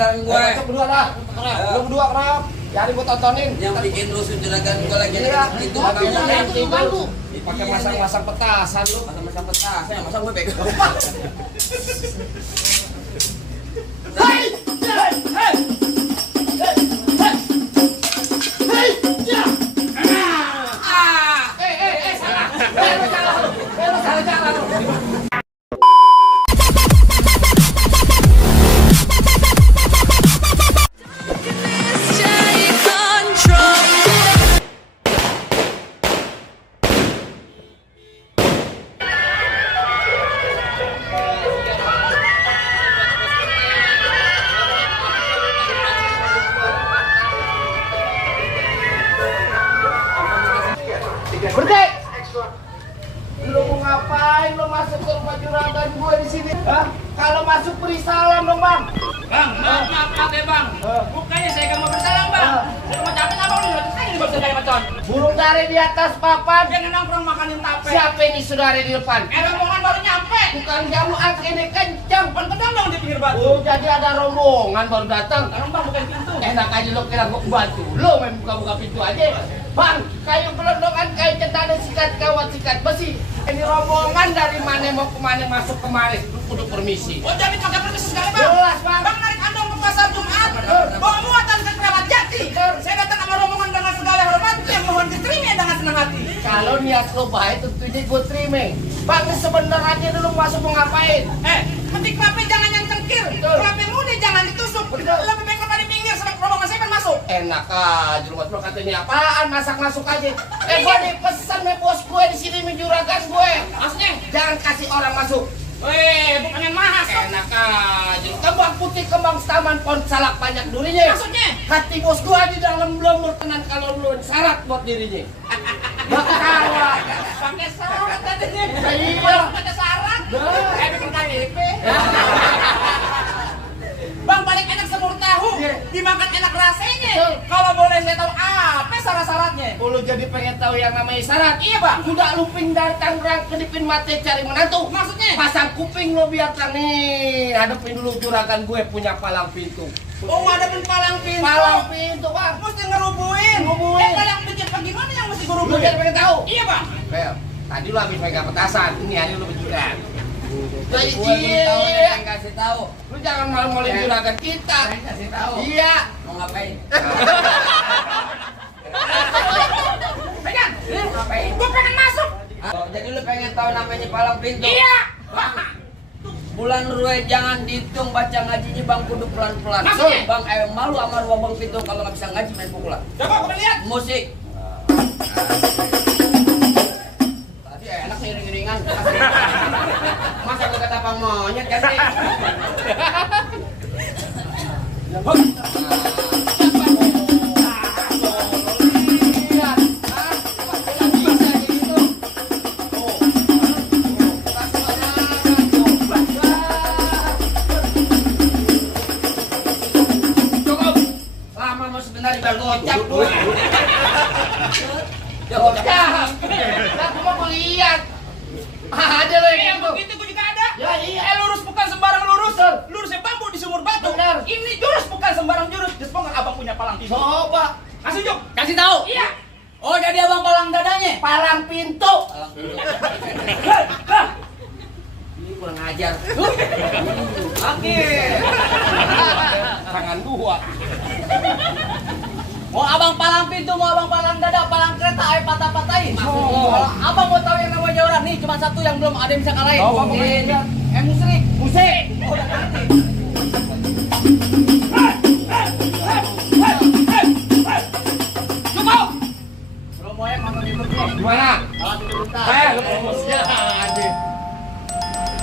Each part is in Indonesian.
penasaran gue. Masuk berdua dah. Lu berdua kenapa? Jadi gua tontonin. Yang bikin rusuh juragan gue lagi Iya. itu Itu pakai masang-masang petasan lu, masang-masang petasan, masa gue pegang. Hei! Berhenti! Lu mau ngapain? Lu masuk ke rumah juragan gue di sini? Hah? Kalau masuk beri salam dong, Bang. Bang, maaf ya bang. Bukannya saya gak mau bersalah bang. Saya mau capek apa lu? Saya ini baru kayak macam. Burung dari di atas papan. Jangan nongkrong makanin tape. Siapa ini saudara di depan? Rombongan baru nyampe. Bukan jamu ini kencang. Pedang dong di pinggir batu. Oh, jadi ada rombongan baru datang. Bang bukan pintu. Enak aja lo kira gua bantu. Lo main buka-buka pintu aja. Bang, kayu gelondongan, kayu cendana, sikat kawat, sikat besi. Ini rombongan dari mana mau kemana masuk kemari. Lu kudu permisi. Oh jadi pakai permisi sekali bang. Jelas, Bang. Bang narik andong ke pasar Jumat. Bawa muatan ke Keramat Jati. Saya datang sama rombongan dengan segala hormat. Yang mohon diterima dengan senang hati. Kalau niat lo baik tentunya gue terima. Bang, sebenarnya dulu masuk mau ngapain? Metik kelapa jangan yang cengkir. Kelapa muda jangan ditusuk. Lebih baik kelapa di pinggir sebab rombongan saya kan masuk. Enak aja lu mas, katanya apaan, masak masuk aja. Gue dipesan sama bos gue di sini menjuragan gue. Maksudnya? Jangan kasih orang masuk. Bukan yang mahal. Enak aja. Kembang putih, kembang taman, pohon salak banyak durinya. Maksudnya? Hati bos gue di dalam belum berkenan kalau lu syarat buat dirinya. Bakawa. Pakai syarat tadinya. Iya. Pakai syarat. Bikin KTP. Bang paling enak semur tahu. Dimakan enak rasanya. Kalau boleh saya tahu apa syarat-syaratnya? Lu jadi pengen tahu yang namanya syarat? Iya bang. Udah luping dari Tangerang kedipin mati cari menantu. Maksudnya? Pasang kuping lo biar nih. Hadapin dulu juragan gue punya palang pintu. Oh ada palang pintu. Palang pintu bang. Mesti ngerubuhin. Palang pintu gimana yang mesti Lu ngerubuhin? jadi pengen tahu? Iya bang. Bel, tadi lu habis megang petasan. Ini hari lu berjuran. Gue belum tahu nih, pengen kasih tahu. Lu jangan malu-maluin juragan kita. Pengen kasih tahu. Iya. Mau ngapain? Pegang. Mau ngapain? Gue pengen masuk. Oh, jadi lu pengen tahu namanya palang pintu? Iya. Bulan Rue jangan dihitung baca ngajinya bang kudu pelan-pelan. Maksudnya? Bang malu sama bang pintu kalau nggak bisa ngaji main pukulan. Coba kita lihat. Musik. Tadi enak nih iring-iringan. Masa gue kata pang monyet kan sih? Lama mau sebentar biar gocap tuh. Gocap. Lah gua mau lihat. Ada lo Yang yang gitu. begitu gue juga ada. Ya iya. Lurus bukan sembarang lurus. Lurusnya bambu di sumur batu. Benar. Ini jurus bukan sembarang jurus. Semoga abang punya palang pintu. Coba. Kasih Juk. Kasih tahu. Iya. Oh jadi abang palang dadanya. Palang pintu. Palang pintu. Ini kurang ajar. Oke. Tangan dua. Mau abang palang pintu, mau abang palang dada, palang kereta, ayo patah-patahin. Oh. Kalau abang mau tahu yang namanya orang nih, cuma satu yang belum ada yang bisa kalahin. Oh, mungkin. Musrik. Musik. Oh, udah ngerti. Cukup. Semuanya mau dibeli. Gimana? Alat pintar. Lu promosinya aja.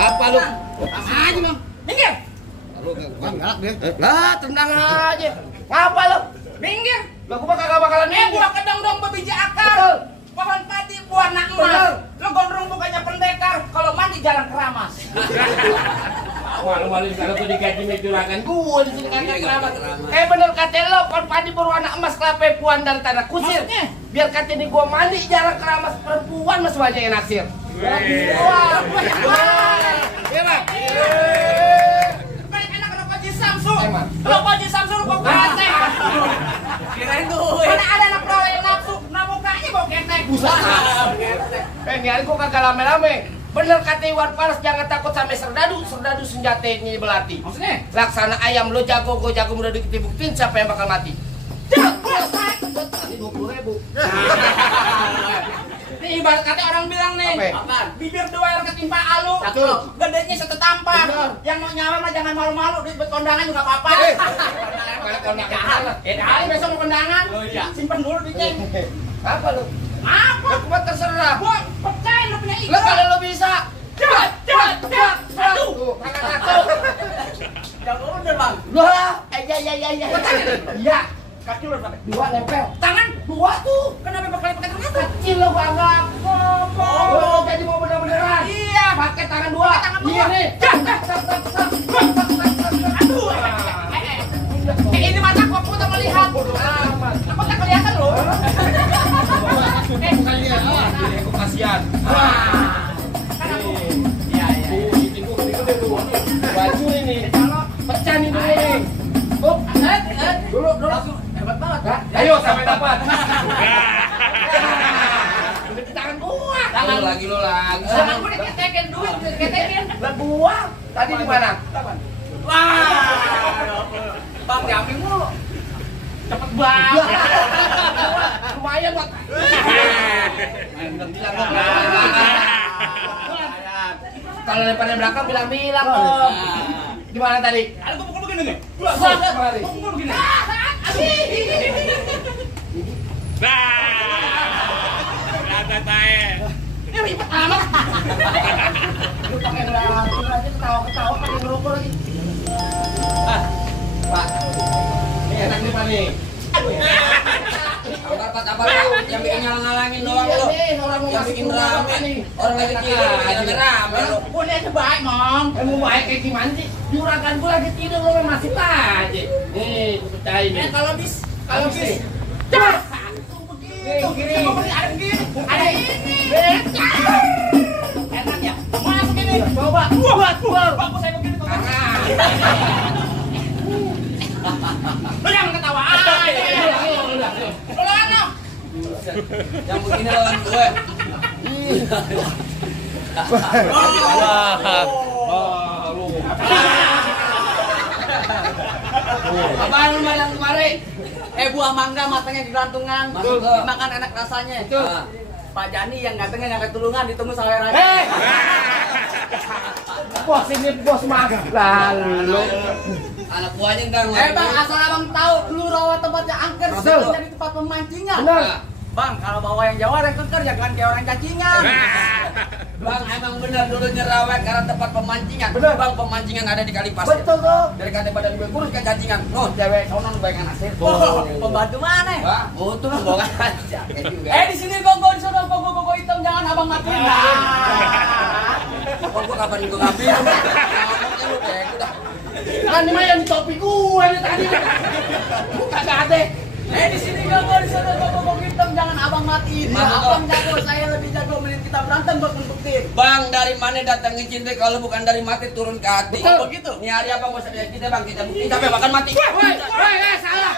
Apa lu? Aja bang. Minggir. Lu galak dia. Lah, tenang aja. Ngapa lu? Minggir. Lah gua kagak bakalan nengok. Gua kedong-dong bebiji akar. Betul. Pohon padi warna Betul. emas. Lo gondrong bukannya pendekar. Kalau mandi jarang keramas. Malu-maluin kalau tuh digaji juragan gua di sini kagak Iya, keramat. keramat. Bener kata lo, pohon padi berwarna emas kelapa puan dari tanah kusir. Maksudnya? Biar kata ini gua mandi jarang keramas, perempuan masih banyak yang naksir. Wah, Iya, Bang. paling enak kalau kaji Samsu. Emang. Lo kok Haji Samsu lo kok ketek. Kirain tuh. Mana ada anak peroleh nafsu, nah mukanya bau ketek. Ini hari kok kagak rame-rame. Bener kata Iwan Fals, jangan takut sampai serdadu. Serdadu senjatanya belati. Maksudnya? Laksana ayam lo jago, gue jago, udah dibuktiin siapa yang bakal mati. Ini 20.000. Nih ibarat kata orang bilang nih, Apa? bibir dua yang ketimpa alu, Betul. gedenya satu tampar. Benar. Yang mau nyawa mah jangan malu-malu, duit buat kondangan juga apa-apa. Kalau kondangan, Kali besok mau kondangan, Oh, iya. simpen dulu duitnya. apa lu? Apa? Ya cuma terserah. Gua percaya lu punya ego. Lo kalau lo bisa, Cepat, cepat, cepat. Satu. tuh, tangan satu. Jago bener bang. Loh, iya. Iya, Kaki lu berapa? 2 nempel. Tangan? 2 tuh. Kenapa pakai tangan satu? Kecil lo banget. Lo jadi mau bener-beneran. Iya. Pakai tangan 2. Pakai tangan dua. Iya nih. Aduh. Ini mata aku tak melihat. Aku tak kelihatan loh. Aku kasihan. Kan aku. Iya. Baju ini. Pecah nih dulu nih. Dulu. Langsung hebat banget. Ayo sampai dapat. Udah di tangan gua. Tangan Lu lagi. Tangan gua diketekin duit, diketekin. Lah gua. Tadi di mana? Wah. Bang diambil mulu. Cepet banget. Lumayan buat. Kalau daripada belakang bilang-bilang dong. Gimana tadi? Ada gua pukul begini nih. Kemari. Gua pukul begini. Ini ribet amat. Lu pakai ngerangkul aja ketawa-ketawa pakai ngerokok lagi. Pak. Ini enak nih Pak nih. Apa lu yang bikin ngalang-ngalangin doang Iya lu. nih, orang mau Yang masuk bikin rumah rame. Pak nih. Orang lagi tidur bikin rame lu. Gua ini aja baik, Mom. Mau baik kayak gimana sih? Juragan gua lagi tidur lu masih aja. Nih, gua percayain nih. Kalau bis. Cepat. Begitu. Kiri. Coba begini, ada begini. Ada ini. Enak ya. Masuk ini. Coba. Buat. Bagus saya begini tuh. Tangan. Lu jangan ketawa. Udah. Lu anak. Yang begini lawan gue. Apaan lu malam kemarin? Buah mangga matangnya di gelantungan. Betul. Dimakan enak rasanya. Betul. Ah. Pak Jani yang gantengnya yang ketulungan ditunggu saweran. Hei! Bos ini bos mas. Lalu. Anak buahnya enggak Bang, asal abang tahu dulu rawa tempatnya angker Betul. sih jadi tempat pemancingan. Benar. Bang, kalau bawa yang Jawa yang keker jangan kayak orang cacingan. Bang, emang benar dulu nyerawet karena tempat pemancingan. Benar. Bang, pemancingan ada di kali pasir. Betul tuh. Dari kata badan gue kurus ke cacingan. No, cewek sono baik anak sih. Pembantu mana? Wah, butuh bawa aja. Di sini gogo di sana gogo hitam jangan abang matiin. Kok gua kapan gua ngambil? Ngomongnya lu kayak udah. Kan ini mah yang di topi gue nih tadi. Kagak ada. Di sini gogo di sana gogo hitam jangan abang matiin. Mana, Abang jago, saya lebih jago melihat kita berantem buat membuktiin. Bang, dari mana datangnya cinta kalau bukan dari mati turun ke hati? Betul. Begitu. Ini hari apa mau saya kita Bang, kita buktiin sampai makan mati. Woi, salah.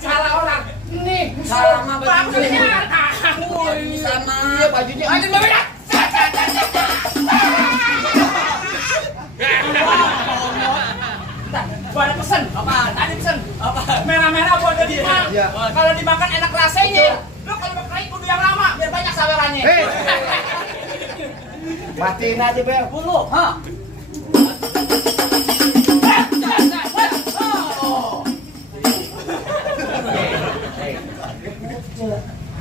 Salah orang. Ini Sama bajunya. Sama. Iya bajunya. Ayo beda. Gua ada pesen. Apa? Tadi pesen. Apa? Merah-merah buat jadi Bang. Iya. Kalau dimakan enak rasanya. Lu kalau makan kudu yang lama biar banyak sawerannya. Hei. Matiin aja Bel. Dulu, ha.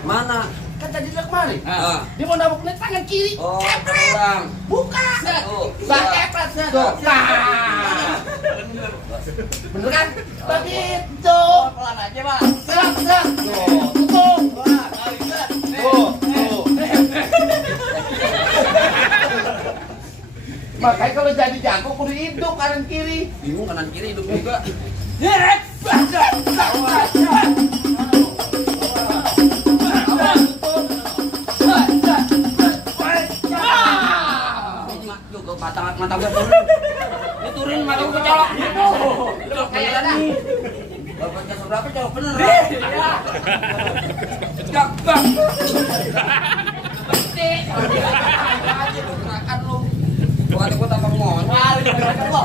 Mana? Kan tadi dia kemari. Ah. Dia mau nabok nih tangan kiri. Oh, Epret. Bang. Buka. Oh, Bang iya. epret. Tuh. Nah. Bener kan? Begitu. Pelan aja, Bang. Tuh. Tutup. Tuh. Makanya kalau jadi jago kudu hidup kanan kiri. Bingung kanan kiri hidup juga. Ini juga mata gue dulu. Dapatnya seberapa jauh bener. Iya. Gampang. Pasti. Aja lu gerakan lu. Bukan gua tambah mon. Kali lo.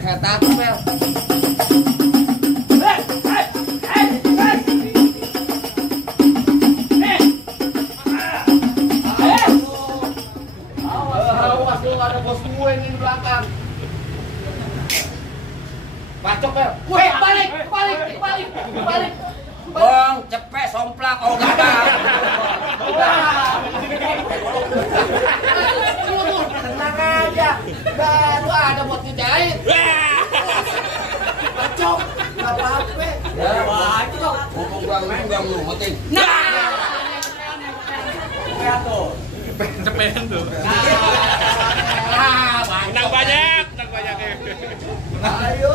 Kata apa, Bel? Awas lu ada bos gue ini di belakang. Bacok Bel. Balik. Bong, cepet somplak oh gagal. Tenang aja. Baru ada buat ngejahit. Bacok. Enggak apa-apa. Ya, bacok. Ngomong gua ngumutin. Cepetan tuh. Bacok. Menang banyak ya. Ayo.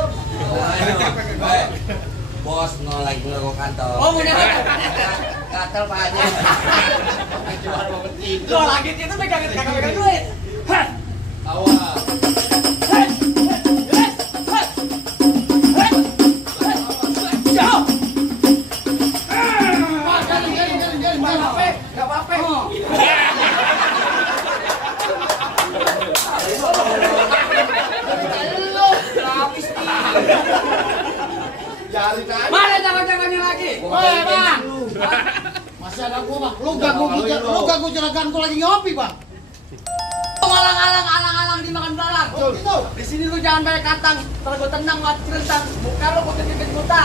Bos lagi ngelokok kantor. Oh, mau nyawa. Gatel Pak Haji. Cuma mau ketidur. Lo lagi itu pegang duit. Awas. Gak apa-apa. Lu habis Jarin aja. Mana jangan-jangannya lagi? Woi, Bang. Masih ada gua, Bang. Lu ganggu juragan gua lagi ngopi, Bang. Alang-alang dimakan belalang. Oh, gitu. Di sini lu jangan banyak kantang. Kalau gua tenang buat cerita. Muka lu gua titipin buta.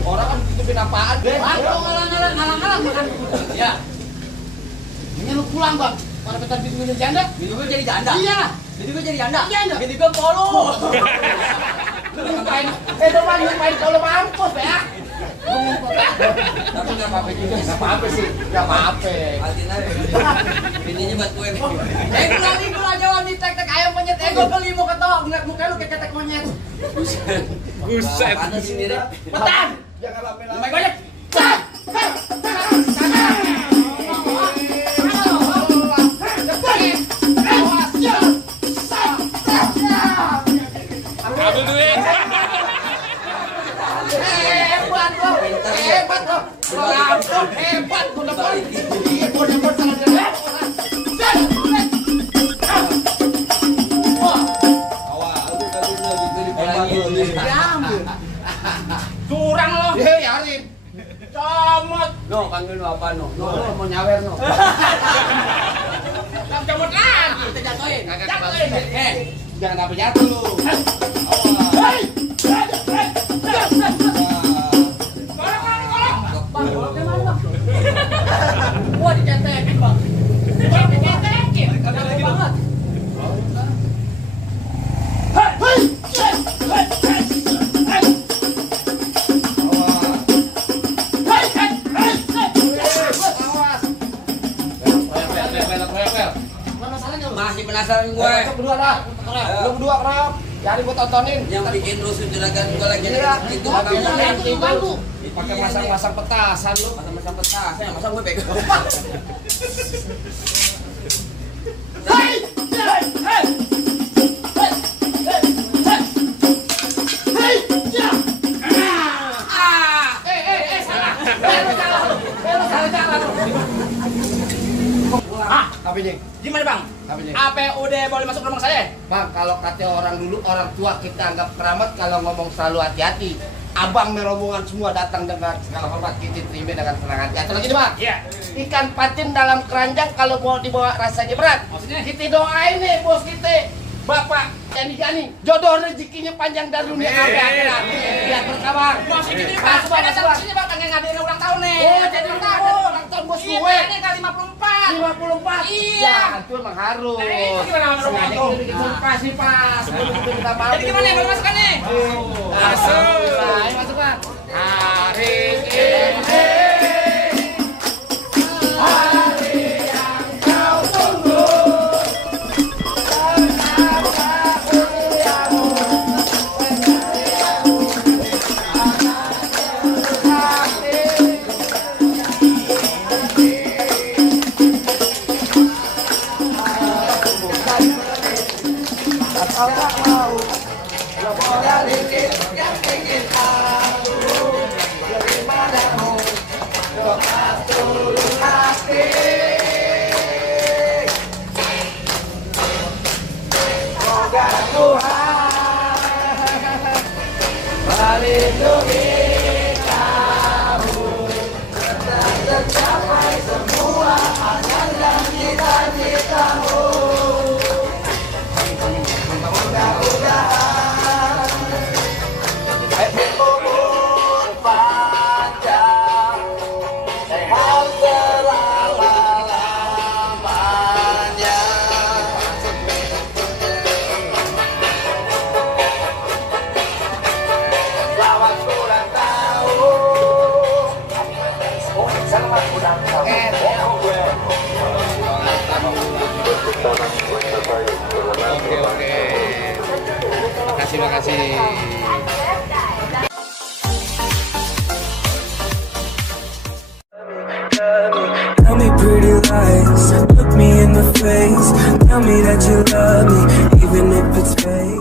Orang kan ditutupin apaan? Aku alang-alang makan. Ya. Ini lu pulang, Bang. Pada petan pintu janda. Bini gua jadi janda. Iya. Bini gua jadi janda. Janda. Bini gua polo. Lu ngapain? Ngapain kalau mampus ya? Tapi enggak apa-apa juga. Gak apa-apa sih. Gak apa-apa. Altin aja. Bininya buat gue nih. Gula jawab di tek-tek ayam monyet. Gua beli mau ketawa. Ngeliat muka lu kayak ketek monyet. Buset. Panas sendiri. Petan. Jangan lama-lama. Lima gojek. Ambil duit. Hebat lo. Hebat gua dapat. Gua dapat sama dia. Curang lo. Yarin. Comot. No, panggil lu apa no? No, mau nyawer no. Comot lagi. Kita jatuhin. Jatuhin. Jangan sampai jatuh lu. Bang, goloknya mana? Gua dicetekin, Bang. Gua dicetekin. Kagak lagi banget. Masih penasaran gue. Berdua dah. Lu berdua kerap. Jadi gua tontonin. Yang bikin rusuh juragan gue lagi Iya. itu Tapi kamu jangan dibantu. pakai masang-masang petasan lu, masang-masang petasan, masa gue pegang. Apa ini? Gimana, Bang? Apa ini? Apa udah boleh masuk rumah saya? Bang, kalau kata orang dulu, orang tua kita anggap keramat, kalau ngomong selalu hati-hati. Abang merombongan semua datang dengan segala hormat, kita terima dengan senang hati. Atau lagi nih, Bang? Iya. Ikan patin dalam keranjang kalau mau dibawa rasanya berat. Maksudnya? Kita doain nih bos kita, Bapak Yani jodoh rezekinya panjang dari dunia sampai akhirat. Biar berkabar. Masih gini, Masuk, Bang. Ada masuk, Bang. sini, Bang. Pengen ngadain ulang tahun nih. Oh, jadi ulang tahun bos Iya, gue. ini kan 54. 54. Iya. Ya, itu emang harus. Nah, ini gimana sama Sengaja rumah kita tuh? bikin surprise nih, Pas. Begitu kita mau. Jadi gimana? Boleh masukkan nih? Masuk. Ayo masuk, Pak. Hari ini. melindungi kamu, tetap tercapai semua angan dan cita-citamu. Mudah-mudahan umur panjang, sehat selama-lamanya. Selamat ulang tahun. Selamat ulang tahun. Oke. Makasih. Tell me pretty lies, look me in the face. Tell me that you love me, even if it's fake.